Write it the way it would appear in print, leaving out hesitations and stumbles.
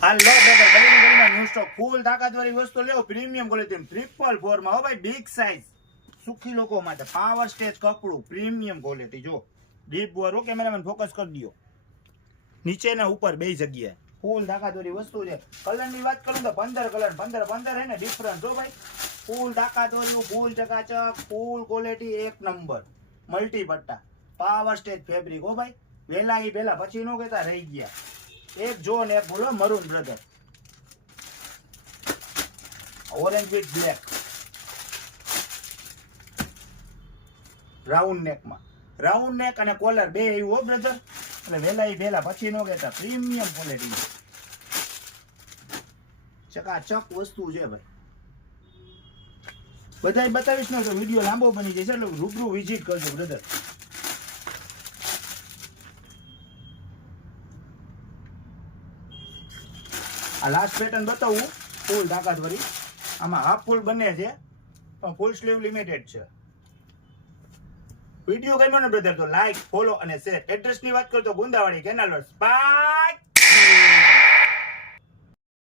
હાલો brother, ગલીમાં new stock ફૂલ તાકાતવાળી વસ્તુ લેવો premium quality 444 માં હો ભાઈ, બિગ સાઈઝ સુખી લોકો માટે પાવર સ્ટેજ કપડું પ્રીમિયમ ક્વોલિટી. જો ડીપ બોર કેમેરામેન ફોકસ કરી દયો, નીચે ને ઉપર બે જગ્યાએ ફૂલ તાકાતવાળી વસ્તુ છે. કલરની વાત કરું તો 15 કલર 15 હે ને ડિફરન્ટ. જો ભાઈ ફૂલ તાકાતવાળું, ફૂલ ચકાચક, ફૂલ ક્વોલિટી, એક નંબર. મલ્ટી પટ્ટા પાવર સ્ટેજ ફેબ્રિક હો ભાઈ. વેલા ઈ પેલા પછી નો કહેતા રહી ગયા. એક જો ને એક બોલો maroon border, orange with black, round નેકમાં, રાઉન્ડ નેક અને કોલર બે એવું હો બ્રધર. એટલે વેલા ઈ વેલા પછી નો કહેતા, પ્રીમિયમ ક્વોલિટી ચકાચક વસ્તુ છે ભાઈ. બધાય બતાવીશ ને તો વિડીયો લાંબો બની જશે, એટલે રૂબરૂ વિઝિટ કરજો બ્રધર. આ લાસ્ટ પેટર્ન બતાવું ફૂલ તાકાતવાળી. આમાં હાફ ફૂલ બને છે પણ ફૂલ સ્લીવ લિમિટેડ છે. વિડીયો ગમ્યો ને બ્રધર તો લાઈક, ફોલો અને શેર. એડ્રેસની વાત કરું તો ગુંદાવાડી કેનાલ રોડ, બાય.